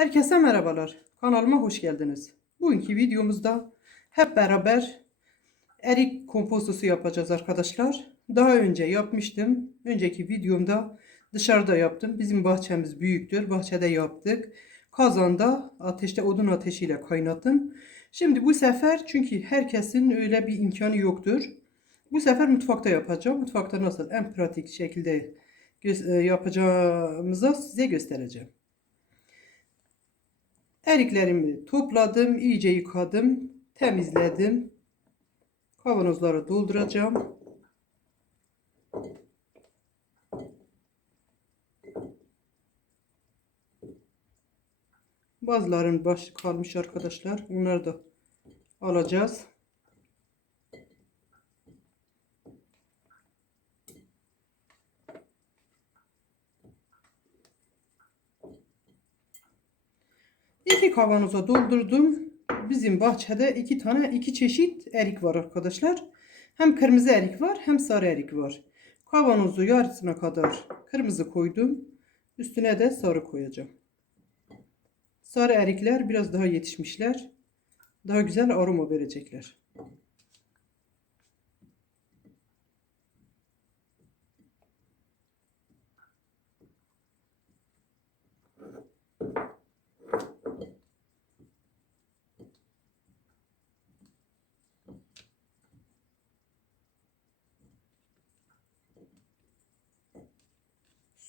Herkese merhabalar. Kanalıma hoş geldiniz. Bugünkü videomuzda hep beraber erik kompostosu yapacağız arkadaşlar. Daha önce yapmıştım. Önceki videomda dışarıda yaptım. Bizim bahçemiz büyüktür. Bahçede yaptık. Kazanda ateşte odun ateşiyle kaynattım. Şimdi bu sefer çünkü herkesin öyle bir imkanı yoktur. Bu sefer mutfakta yapacağım. Mutfakta nasıl en pratik şekilde e, yapacağımızı size göstereceğim. Eriklerimi topladım, iyice yıkadım, temizledim. Kavanozlara dolduracağım. Bazıların başı kalmış arkadaşlar. Onları da alacağız. İki kavanoza doldurdum. Bizim bahçede iki tane iki çeşit erik var arkadaşlar. Hem kırmızı erik var hem sarı erik var. Kavanozu yarısına kadar kırmızı koydum. Üstüne de sarı koyacağım. Sarı erikler biraz daha yetişmişler. Daha güzel aroma verecekler.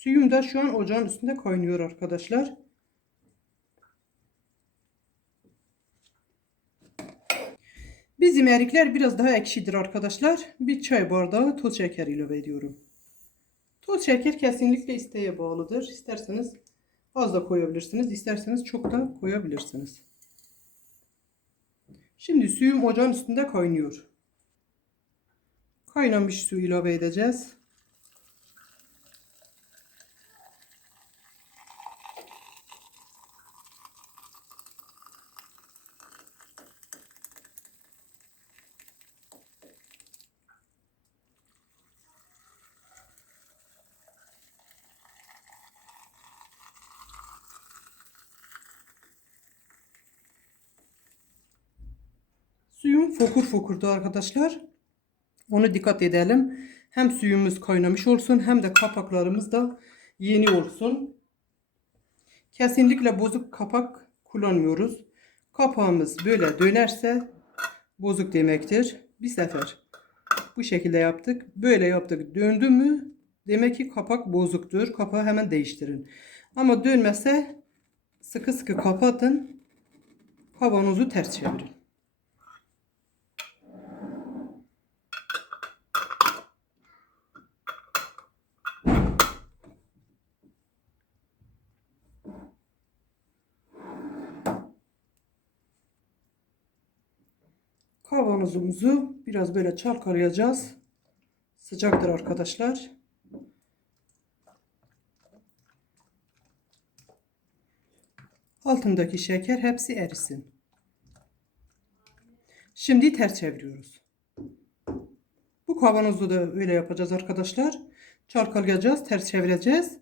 Suyum da şu an ocağın üstünde kaynıyor arkadaşlar. Bizim erikler biraz daha ekşidir arkadaşlar. Bir çay bardağı toz şeker ilave ediyorum. Toz şeker kesinlikle isteğe bağlıdır. İsterseniz az da koyabilirsiniz. isterseniz çok da koyabilirsiniz. Şimdi suyum ocağın üstünde kaynıyor. Kaynamış su ilave edeceğiz. Suyum fokur fokurdu arkadaşlar. Onu dikkat edelim. Hem suyumuz kaynamış olsun hem de kapaklarımız da yeni olsun. Kesinlikle bozuk kapak kullanmıyoruz. Kapağımız böyle dönerse bozuk demektir. Bir sefer bu şekilde yaptık. Böyle yaptık. Döndü mü demek ki kapak bozuktur. Kapağı hemen değiştirin. Ama dönmese sıkı sıkı kapatın. Kavanozu ters çevirin. Kavanozumuzu biraz böyle çalkalayacağız. Sıcaktır arkadaşlar. Altındaki şeker hepsi erisin. Şimdi ters çeviriyoruz. Bu kavanozu da öyle yapacağız arkadaşlar. Çalkalayacağız, ters çevireceğiz.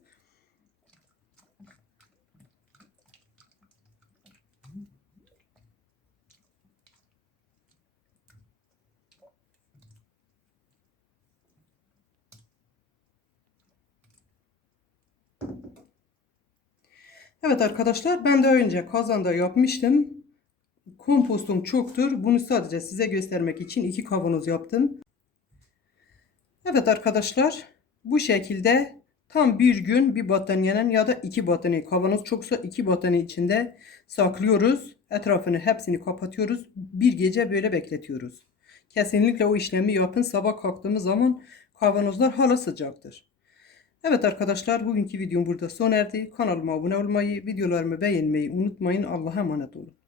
Evet arkadaşlar ben daha önce kazanda yapmıştım. Kompostum çoktur. Bunu sadece size göstermek için iki kavanoz yaptım. Evet arkadaşlar bu şekilde tam bir gün bir battaniyenin ya da iki battaniye kavanoz çoksa iki battaniye içinde saklıyoruz. Etrafını hepsini kapatıyoruz. Bir gece böyle bekletiyoruz. Kesinlikle o işlemi yapın. Sabah kalktığımız zaman kavanozlar hala sıcaktır. Evet arkadaşlar bugünkü videom burada sona erdi. Kanalıma abone olmayı, videolarımı beğenmeyi unutmayın. Allah'a emanet olun.